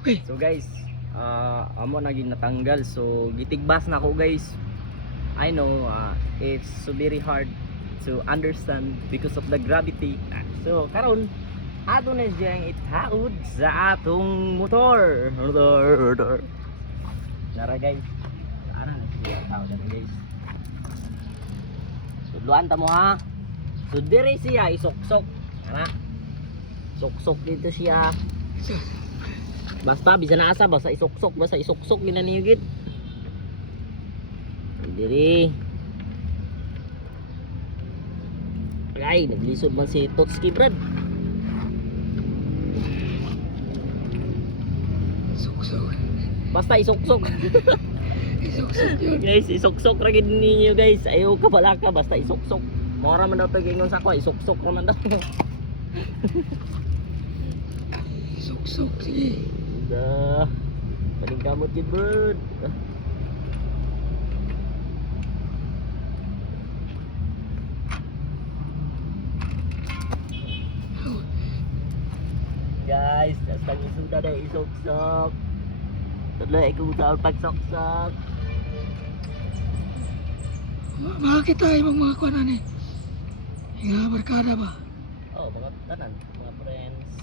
Okay. So guys, amo naging natanggal. So gitigbas na ako guys. I know it's so very hard to understand because of the gravity. So karon ato na siyang itaod sa atong motor. Nara guys. Ana na siya itaod na guys. Sudluan ta mo ha. So dire siya isok-sok. Ana. Sok-sok dito siya. Basta bisa na asa basta isok-sok ginaniyugid. Diri. Ay, naglisod man si Totski Brad. Sok-sok. Basta isok-sok. Isok-sok yun. Guys, isok-sok ra gid ninyo guys. Ayaw ka bala ka basta isok-sok. Mora man daw to gingon sa ko, isok-sok ra man daw. Sok-sok, sige. Dah. Paling kamot gid bird. Guys, hasta ni sudah dah isok-sok. Tadla ikut sa pagsok-sok. Bakit tayo mga kuwanan eh? Nga barkada ba? Oh, mga tanan, mga friends.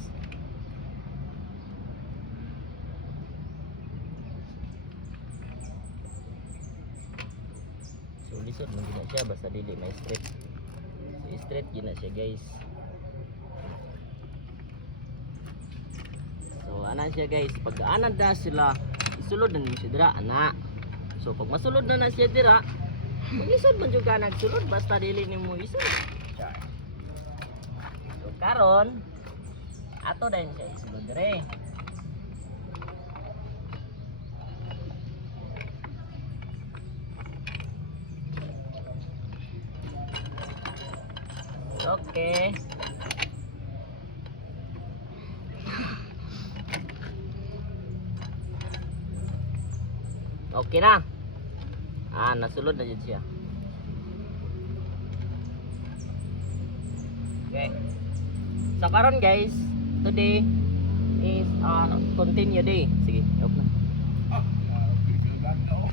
So lisod man gina siya basta dili may straight. So straight gina siya guys. So anan siya guys, pag anan na sila isulod na siya dira ana. So pag masulod na siya dira, isod man jud ka nagsulod basta dili nimo isod. So karon ato din siya isulod dire. Okay. Okay na. Nasulod na dyan siya. Okay. So karon guys, today is continue day. Sige, off na.